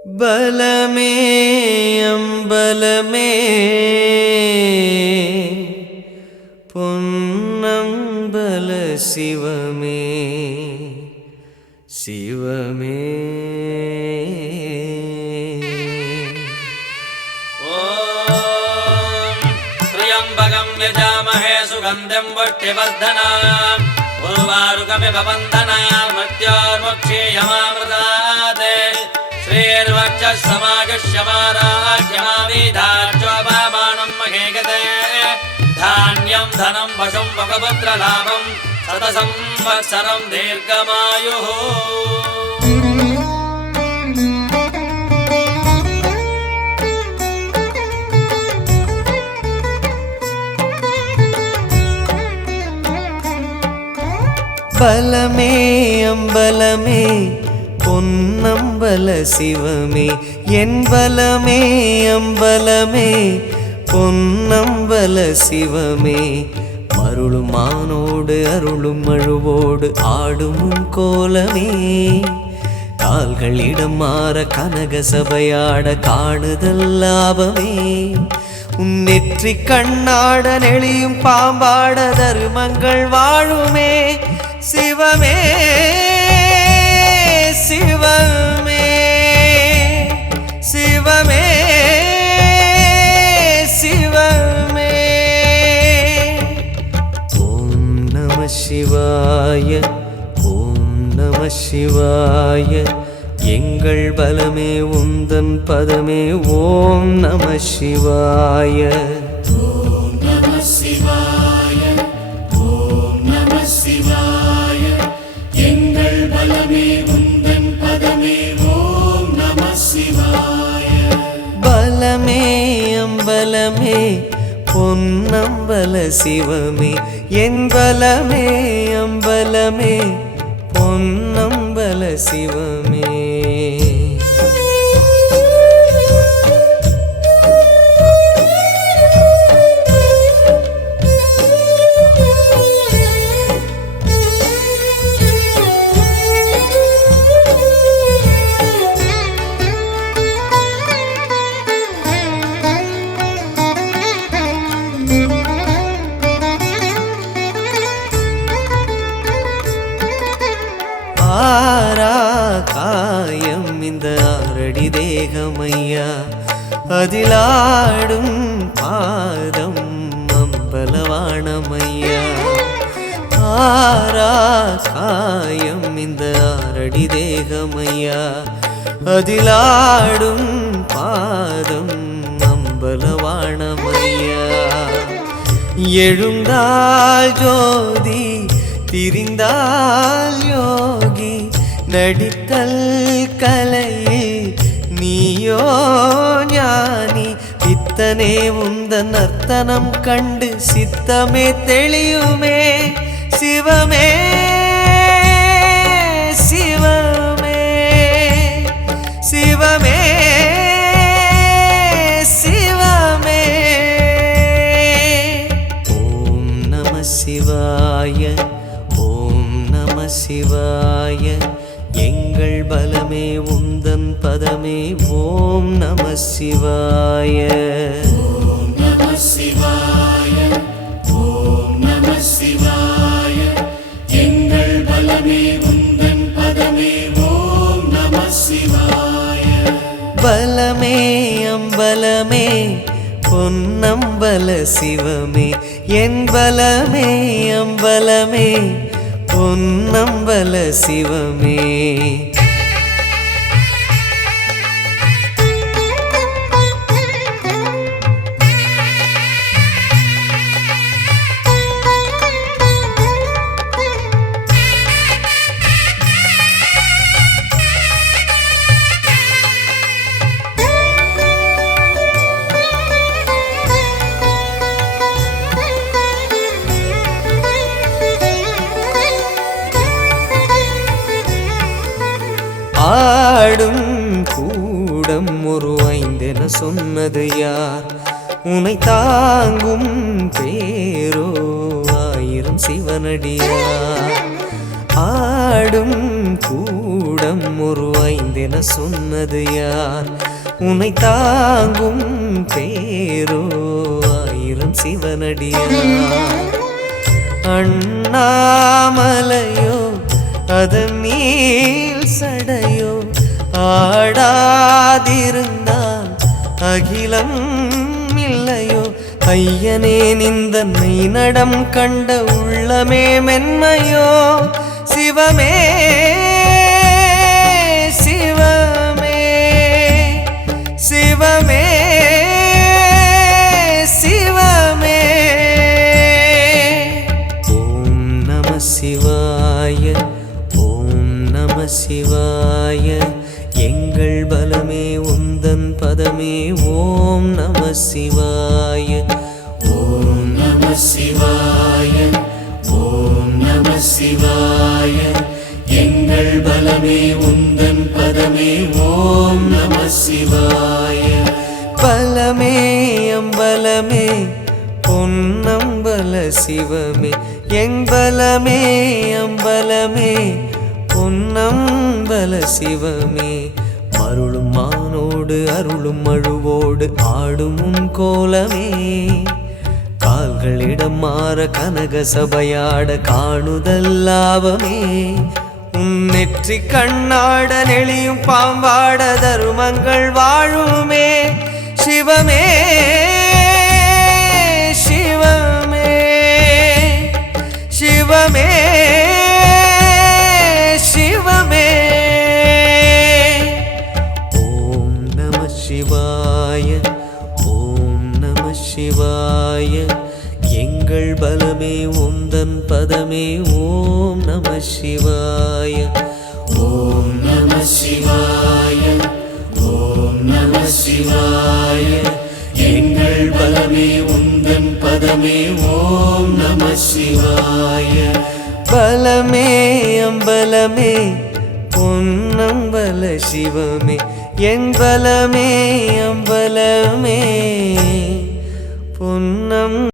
பலமே அம்பலமே பொன்னம்பல சிவமே சிவமே ஓம் த்ரியம்பகம் யஜாமஹே சுகந்தம் வட்டிவர்தனாம் உர்வாருகமிவ வந்தனாம் மத்யோர்முக்ஷீயமாமிர்தாத் श्रीर्वक्षसमागश्यमाराज्यमाविधार्चोपमानं महेगते धान्यं धनं वशं वगपुत्रलाभं शतसंवत्सरं दीर्घमायुः பலமே அம்பலமே பொன்னம்பல சிவமே என் பலமே அம்பலமே பொன்னம்பல சிவமே மருளும் மானோடு அருளும் மழுவோடு ஆடும் கோலமே கால்களிடம் மாற கனக சபையாட காணுதல் லாபமே உன் நெற்றி கண்ணாட நெளியும் பாம்பாட தருமங்கள் வாழுமே சிவமே சிவமே சிவமே சிவமே ஓம் நம சிவாய ஓம் நம சிவாய எங்கள் பலமே உந்தன் பதமே ஓம் நம சிவாய ஓம் நம சிவாய ஓம் நம சிவாய எங்கள் பலமே உந்தன் பதமே ஓம் நம சிவாய பலமே அம்பலமே பொன்னம்பல சிவமே என் பலமே அம்பலமே பொன்னம்பல சிவமே ஆரா காயம் இந்த ஆரடி தேகமையா அதிலாடும் பாதம் அம்பலவாணமையா ஆரா காயம் இந்த ஆரடி தேகமையா அதிலாடும் பாதம் அம்பலவாணமையா எழுந்தால் ஜோதி திரிந்தால் யோகி நடித்தல் கலையில் நீயோ ஞானி பித்தனே உந்தன் நர்த்தனம் கண்டு சித்தமே தெளியுமே சிவமே சிவமே சிவமே சிவமே ஓம் நம சிவாய ஓம் நம சிவாய எங்கள் பலமே உந்தன் பதமே ஓம் நம சிவாய ஓம் நம சிவாய ஓம் நம சிவாய எங்கள் பலமே உந்தன் பதமே ஓம் நம சிவாய பலமே அம்பலமே பொன்னம்பல சிவமே என் பலமே அம்பலமே பொன்னம்பல சிவமே ஆடும் கூடம் ஒரு ஐந்தென சொன்னது யார் உனை தாங்கும் பேரோ ஆயிரம் சிவனடியார் ஆடும் கூட கூடம் உருவாய்ந்தென சொன்னது யார்? உனை தாங்கும் பேரோ ஆயிரம் சிவனடியார். அண்ணாமலையோ அதன் நீள் சடையோ ஆடாதிருந்தால் அகிலம் இல்லையோ. ஐயனே நிந்தன்னை நடம் கண்ட உள்ளமே மென்மையோ. சிவமே சிவமே சிவமே சிவமே. ஓம் நம சிவாய ஓம் நம சிவாய எங்கள் பலமே உந்தன் பதமே. ஓம் நம சிவாய ஓம் நம சிவாய ஓம் நம சிவாய எங்கள் பலமே உந்தன் பதமே. ஓம் நம சிவாய பலமே அம்பலமே பொன்னம்பல சிவமே. எம்பலமே அம்பலமே பொன்னம்பல சிவமே. மருளும் மானோடு அருளும் மழுவோடு ஆடும் உன் கோலமே. கால்களிடம் மாற கனக சபையாட காணுதல் லாபமே. உன் நெற்றி கண்ணாட நெளியும் பாம்பாட தருமங்கள் வாழுமே. சிவமே சிவமே சிவமே சிவமே. ஓம் நம சிவாய ஓம் நம சிவாய எங்கள் பலமே உந்தன் பதமே. ஓம் நம சிவாய ஓம் நம சிவாய ஓம் நம சிவாய எங்கள் பலமே உந்தன் பதமே. ஓம் நம சிவாய பலமே அம்பலமே பொன்னம்பல சிவமே. என் பலமே அம்பலமே பொன்னம்